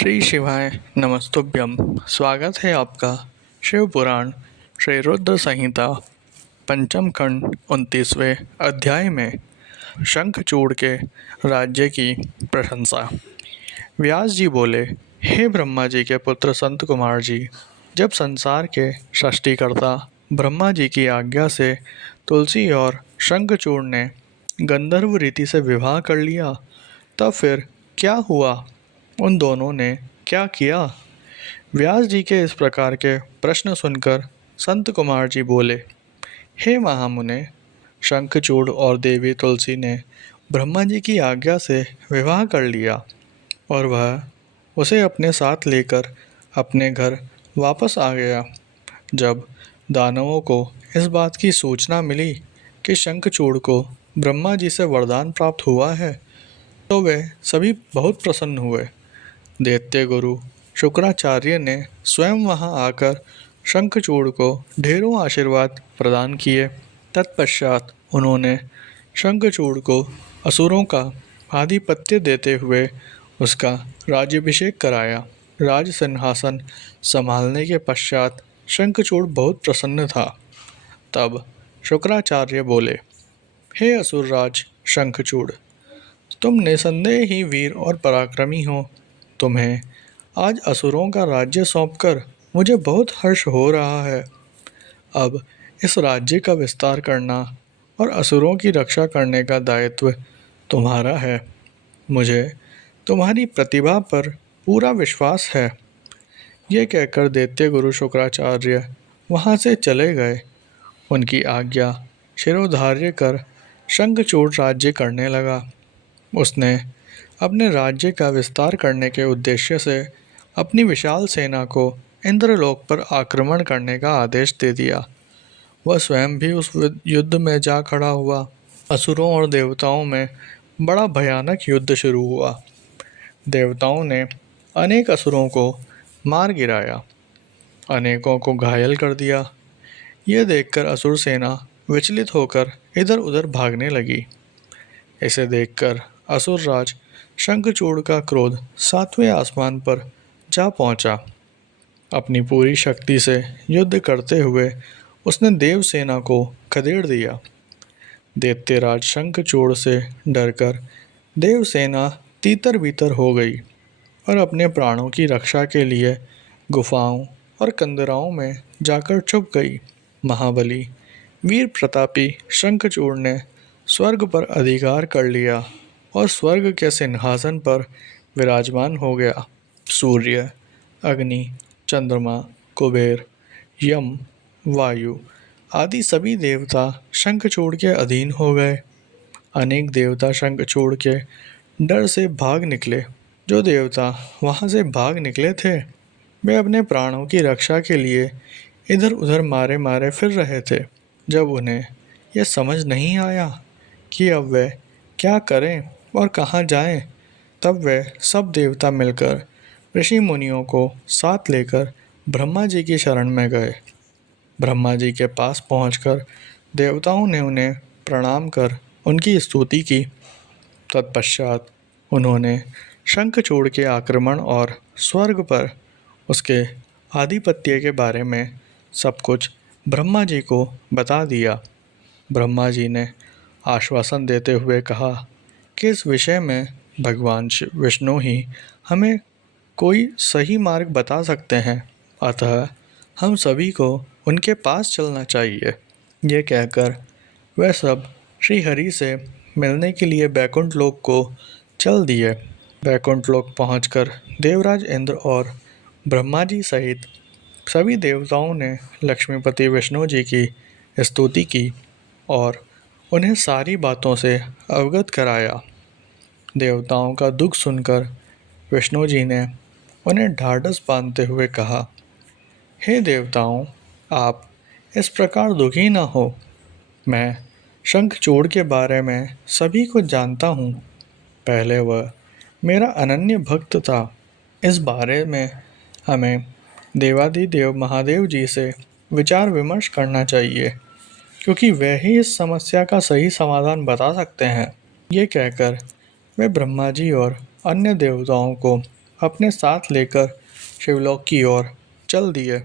श्री शिवाय नमस्तुभ्यम। स्वागत है आपका शिव पुराण श्री रुद्र संहिता पंचम खंड 29वें अध्याय में शंखचूड़ के राज्य की प्रशंसा। व्यास जी बोले, हे ब्रह्मा जी के पुत्र संत कुमार जी, जब संसार के सृष्टिकर्ता ब्रह्मा जी की आज्ञा से तुलसी और शंखचूड़ ने गंधर्व रीति से विवाह कर लिया, तब फिर क्या हुआ? उन दोनों ने क्या किया? व्यास जी के इस प्रकार के प्रश्न सुनकर संत कुमार जी बोले, हे महामुने, शंखचूड़ और देवी तुलसी ने ब्रह्मा जी की आज्ञा से विवाह कर लिया और वह उसे अपने साथ लेकर अपने घर वापस आ गया। जब दानवों को इस बात की सूचना मिली कि शंखचूड़ को ब्रह्मा जी से वरदान प्राप्त हुआ है, तो वे सभी बहुत प्रसन्न हुए। दैत्य गुरु शुक्राचार्य ने स्वयं वहां आकर शंखचूड़ को ढेरों आशीर्वाद प्रदान किए। तत्पश्चात उन्होंने शंखचूड़ को असुरों का आधिपत्य देते हुए उसका राज्याभिषेक कराया। राज सिंहासन संभालने के पश्चात शंखचूड़ बहुत प्रसन्न था। तब शुक्राचार्य बोले, हे असुरराज शंखचूड़, तुम निसंदेह ही वीर और पराक्रमी हो। तुम्हें आज असुरों का राज्य सौंपकर मुझे बहुत हर्ष हो रहा है। अब इस राज्य का विस्तार करना और असुरों की रक्षा करने का दायित्व तुम्हारा है। मुझे तुम्हारी प्रतिभा पर पूरा विश्वास है। ये कहकर दैत्य गुरु शुक्राचार्य वहाँ से चले गए। उनकी आज्ञा शिरोधार्य कर शंखचूड़ राज्य करने लगा। उसने अपने राज्य का विस्तार करने के उद्देश्य से अपनी विशाल सेना को इंद्रलोक पर आक्रमण करने का आदेश दे दिया। वह स्वयं भी उस युद्ध में जा खड़ा हुआ। असुरों और देवताओं में बड़ा भयानक युद्ध शुरू हुआ। देवताओं ने अनेक असुरों को मार गिराया, अनेकों को घायल कर दिया। यह देखकर असुर सेना विचलित होकर इधर उधर भागने लगी। इसे देखकर असुरराज शंखचूड़ का क्रोध 7वें आसमान पर जा पहुंचा। अपनी पूरी शक्ति से युद्ध करते हुए उसने देव सेना को खदेड़ दिया। दैत्यराज शंखचूड़ से डरकर देव सेना तीतर बीतर हो गई और अपने प्राणों की रक्षा के लिए गुफाओं और कंदराओं में जाकर छुप गई। महाबली वीर प्रतापी शंखचूड़ ने स्वर्ग पर अधिकार कर लिया और स्वर्ग के सिंहासन पर विराजमान हो गया। सूर्य, अग्नि, चंद्रमा, कुबेर, यम, वायु आदि सभी देवता शंखचूड़ के अधीन हो गए। अनेक देवता शंखचूड़ के डर से भाग निकले। जो देवता वहां से भाग निकले थे, वे अपने प्राणों की रक्षा के लिए इधर उधर मारे मारे फिर रहे थे। जब उन्हें यह समझ नहीं आया कि अब वे क्या करें और कहाँ जाएं, तब वे सब देवता मिलकर ऋषि मुनियों को साथ लेकर ब्रह्मा जी की शरण में गए। ब्रह्मा जी के पास पहुंचकर देवताओं ने उन्हें प्रणाम कर उनकी स्तुति की। तत्पश्चात उन्होंने शंखचूड़ के आक्रमण और स्वर्ग पर उसके आधिपत्य के बारे में सब कुछ ब्रह्मा जी को बता दिया। ब्रह्मा जी ने आश्वासन देते हुए कहा कि इस विषय में भगवान विष्णु ही हमें कोई सही मार्ग बता सकते हैं, अतः हम सभी को उनके पास चलना चाहिए। ये कहकर वह सब श्री हरि से मिलने के लिए बैकुंठ लोक को चल दिए। बैकुंठ लोक पहुंचकर देवराज इंद्र और ब्रह्मा जी सहित सभी देवताओं ने लक्ष्मीपति विष्णु जी की स्तुति की और उन्हें सारी बातों से अवगत कराया। देवताओं का दुख सुनकर विष्णु जी ने उन्हें ढाढ़स बांधते हुए कहा, हे देवताओं, आप इस प्रकार दुखी न हो। मैं शंखचूड़ के बारे में सभी को जानता हूँ। पहले वह मेरा अनन्य भक्त था। इस बारे में हमें देवाधिदेव महादेव जी से विचार विमर्श करना चाहिए, क्योंकि वे ही इस समस्या का सही समाधान बता सकते हैं। ये कहकर वे ब्रह्मा जी और अन्य देवताओं को अपने साथ लेकर शिवलोक की ओर चल दिए।